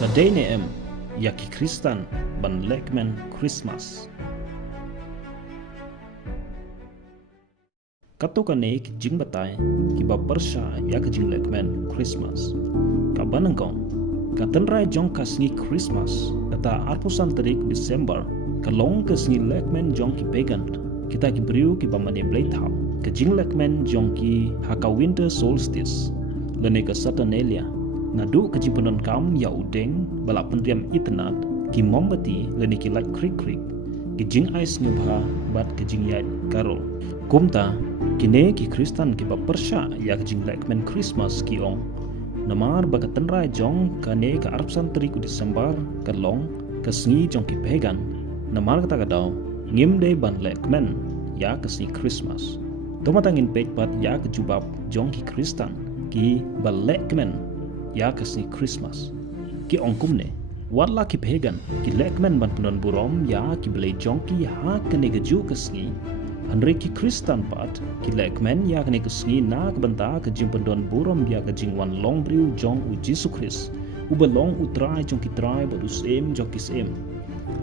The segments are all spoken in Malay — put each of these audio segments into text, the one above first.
Kadai neem yaki Kristan ban lekmen Christmas. Kato kane ki jing batai ki ba persha yak jing lekmen Christmas. Ka banangkong ka tenrai jong kasngi Christmas kata arpusan terik Desember ka long kasngi lekmen jong ki pegant kita ki briu ki ba mane blaithau ka jing lekmen jong ki haka winter solstice lene ka Saturnalia ngadu ke jimpunan kam ya udeng balap pendriam itnat ki mombati leni ki light krik ki jing ais ngubha bat ke jing yat karol kumta kine ki Kristan ki bapersha ya ke jing lekmen Christmas ki ong namar baka tenrai jong kane ka arpsan teriku Desember ka long ka sngi jong ki pegan namar kata kadau ngimde ban lekmen ya ke sngi Christmas tomatangin pekpat ya ke jubab jong ki Kristan ki balekmen ya kasni Christmas ki ongkumne wala ki pagan ki lekmen ban punan burom ya ki belai jongki ha kene geju kasni andre ki Kristan pat ki lekmen ya kene kasni na kebenta ke jimpendon burom ya ke jingwan long briu jong u Jesu Christ u belong u trai jong ki trai bodus em jong ki sem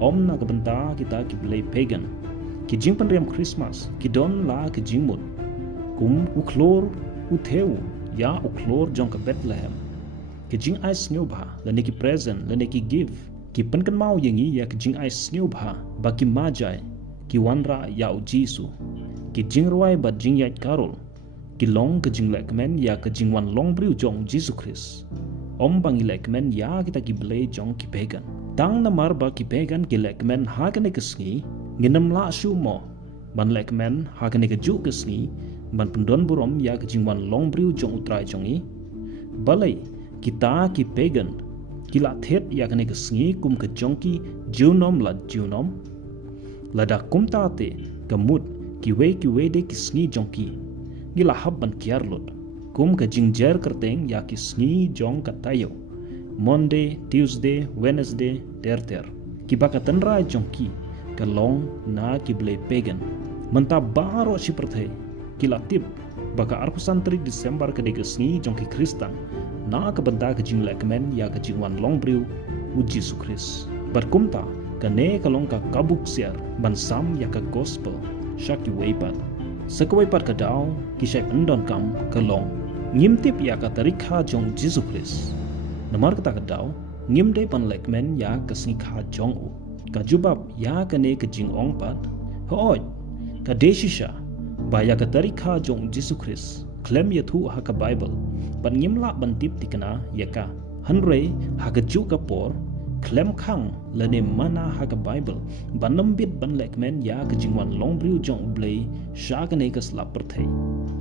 om na kebenta kita ki belai pagan ki jimpendriam Christmas ki don la ke jingmut kum u klor u theu ya u klor jong ke Bethlehem ki jing ais nyobha lene ki present lene ki give ki penkan mau yengi ya ki jing ais nyobha baki majai ki wanra ya u Jesu ki jing ruai bat jing yat karol ki long ke jing lekmen ya ke jing wan long briu jong Jesu Christ om bangi lekmen ya kita ki belai jong ki pagan tang namar ba ki pagan ki lekmen ha kene kesngi nginem la sumo ban lekmen ha kene ke ju kesngi ban pendon burom ya ke jing wan long briu jong utrai jongi balai kita ki pagan kila thet ya kane kesngi kum ke jongki junom lada kumta te kamut ki we de kisngi jongki gila habban kiarlut kum ke jingjer kerteng ya kisngi jong katayo Monday, Tuesday, Wednesday ter ki baka tenra jongki ke long na ki ble pagan menta baro si perthai kila tip baka arpusan terik Desember ke kesngi jongki Kristan na kebenta ke jing lekmen ya ke jingwan long briu u Jesu Christ berkumta kane kalong ka kabuk siar ban sam ya ke gospel syaki weipat sekeweipat ke dau kisai endon kam kalong ngimtip ya ka tarikha jong Jesu Christ namar kata ke dau ngimde ban lekmen ya ke singkha jong u ka jubab ya kane ke jing ong pat hooj ka deshisha ba ya ka tarikha jong Jesu Christ klem ya thu ha ka Bible ban ngimla ban tip tikana yaka hanre ha ka ju ka por klem khang lene mana ha ka Bible ban nambit ban lekmen ya ka jingwan long briu jong blai sha ka ne ka slap perthai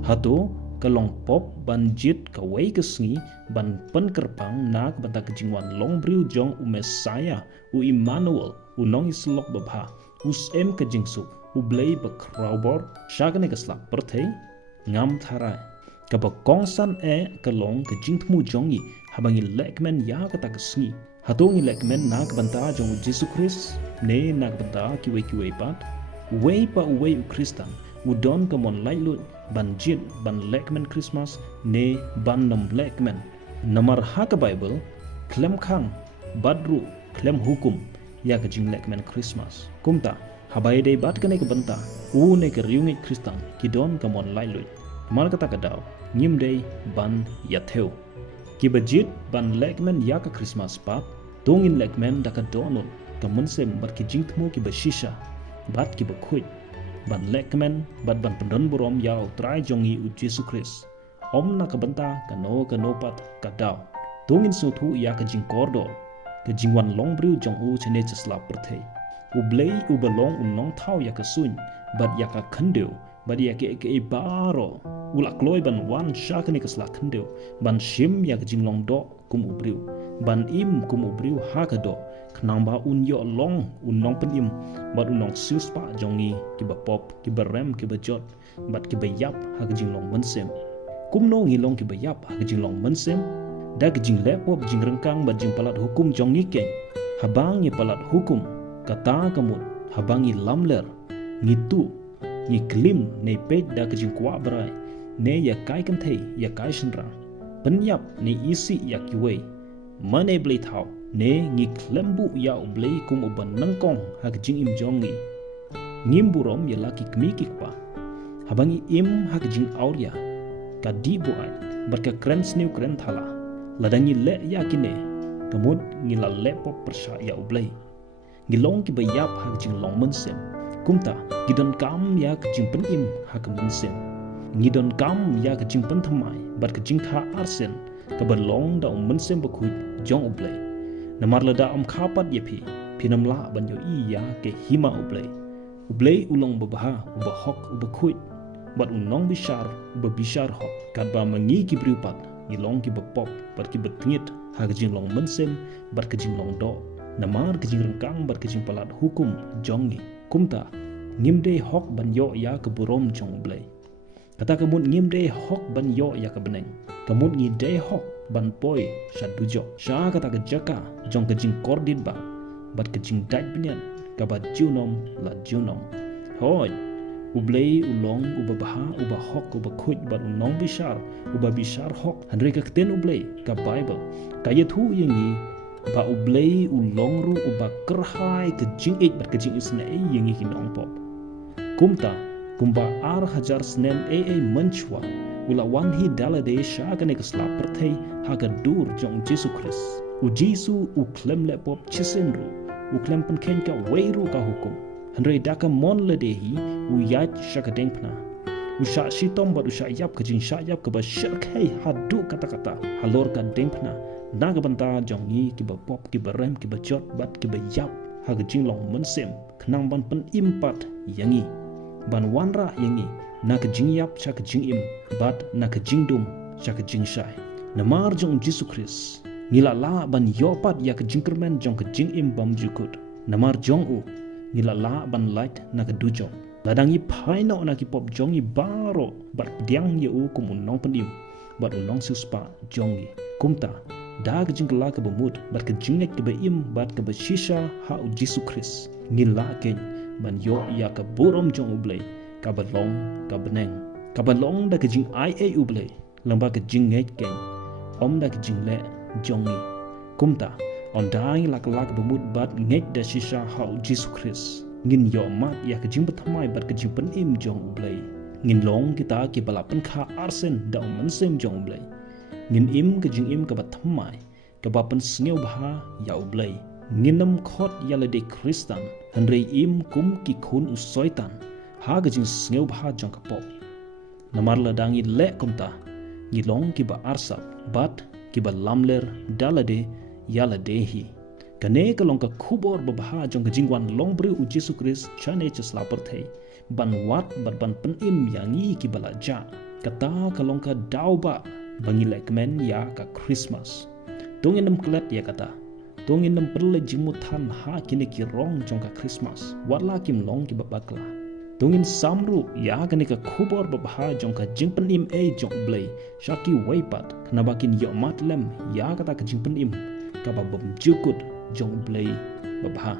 hato ka long pop ban jit ka wei ka sngi ban pen kerpang nak banta ka jingwan long briu jong u Messiah u Emmanuel u nong islok babha us em ka jingsu u blai ba crowbor sha ka ne ka slap perthai ngam tharai kaba kongsan kalong ke jingtmu jongi habangi lekmen ya kata kesngi hatongi lekmen nak banta jong Jesu Christ ne nak banta kiwe pat wei pa wei u Kristan udon kamon lailut banjit ban lekmen Christmas ne ban nam lekmen namar ha ka Bible klem khang badru klem hukum ya ke jing lekmen Christmas kumta habai dei bat kane ke banta u ne ke riungi Kristan kidon kamon lailut mal kata kadau ngimdei ban yatheu ki bajit ban lekmen ya ka Christmas pat tongin lekmen da ka donul ka munsem bat ki jingtmo ki bashisha bat ki bakhuit ban lekmen bat ban pendon borom ya utrai jongi u Jesu Christ om na ka banta ka no pat ka daw tongin suthu ya ka jing kordol ka jingwan long briu jong u chene chasla perthei u blei u balong u nong thau ya ka suin bat ya ka khandeu bat ya ke baro ulak kloi ban wan shakani kasla khandeu ban shim ya jinglong do kum ubriu ban im kum ubriu ha ka do knamba un yo long un nong pen im bat unong sius pa jongi ki ba pop ki ba rem ki ba jot bat ki ba yap ha ka jinglong mensem kum no ngilong ki ba yap ha ka jinglong mensem da ki jing lepop jing rengkang bat jing palat hukum jongi ke habangi palat hukum kata kamut habangi lamler ngitu ni klim ne pet da ke jing kwa brai ne ya kai kan thei ya kai shin ra penyap ni isi ya kiwei mane blei thau ne ngi klembu ya ublei kum uban nangkong hak jing im jongi ngim burom ya laki kmikik pa habangi im hak jing auria ka di buai barka kren sniu kren thala ladangi le yakine kamut ngila le pop persha ya ublei ngilong ki bayap hak jing long mensem kumta gidon kam ya ka jing pen im hak mensem ngidon kam ya ka jing pen thamai barka jing tha arsen ka balong da mensem bakhu jong ublei namar lada khapat yepi pinam la ban yo iya ke hima ublei ulong babaha uba hok uba khuit bat unong bishar hok kat ba mangi ki briupat ngilong ki bapop bat ki betngit ha gajing long mensem bat kajing long do namar kajing rengkang bat kajing palat hukum jongi kumta ngimde hok ban yo ya ke burom jong ublei kata kamut ngimde hok ban yo ya ke beneng kamut ngide hok ban poi shadujo sha kata ke jaka jong kajing kordin ba bat kajing dait binian kabat junom la junom hoi ublei ulong ubabaha uba hok uba khuit bat unong bishar hok handre ka kten ublei ka bible kayathu yengi ba ublei ulong ru uba kerhai kajing ek bat kajing isna yengi kinong pop kumba ar hajar snen manchwa ula wan hi dalade sha kane kasla perthei haga dur jong Jesu Christ u Jesu u klem le pop chisenru u klem penken ka weiru ka hukum handre daka mon le dehi u yat shakadeng pna u sha shitom ba u sha yap ka jing sha yap ka ba shirkai hadu kata halor ka deng pna naga banta jongi ki ba pop ki ba rem ki ba jot bat ki ba yap haga jing long mensem knang ban pen impat yangi ban wanra yangi nak jing yap chak jing im bat nak jing dum chak jing shai namar jong Jesu Christ ngila la ban yopat ya jing kermen jong jing im bam jukut namar jong u ngila la ban light nak dujong ladangi phaino nak pop jongi baro bat diang ye u kumun nong pendim bat unong suspa jongi kumta dag jing la ka bamut bat ka jing nek ba im bat ka ba shisha ha u Jesu Christ ngila ken ban yo ya ka burom jong ublei kabalong kabeneng kabalong da ka jing ia ublei lamba ka jing ngek ken om da ka jing le jongi kumta on dai lak bamut bat ngek da shisha ha u Jesu Christ ngin yo mat ya ka jing bathamai bat ka jing pen im jong ublei ngin long kita ki balapan kha arsen da mensem jong ublei ngin im ka jing im ka bathamai ka bapan sneu baha ya ublei nginam khot ya le de kristan hanrei im kum ki khun usoitan ha ga jing sneu baha jong ka pop namar la dangi le kumta ngilong ki ba arsap bat ki ba lamler dalade ya la dehi kane ka long ka khubor babaha jong ka jingwan long bri u Jesu Christ chane chasla perthei ban wat bat ban pen im yangi ki bala ja kata ka long ka dauba bangi lekmen ya ka Christmas tungin nam klet ya kata tungin nam perle jimutan ha kini ki rong jong ka Christmas watla kim long ki babakla tungin samru ya kani ka khubor babaha jong ka jingpen im jong blei shaki waipat kana bakin yo matlem ya kata ka jingpen im ka babam jukut jong blei babaha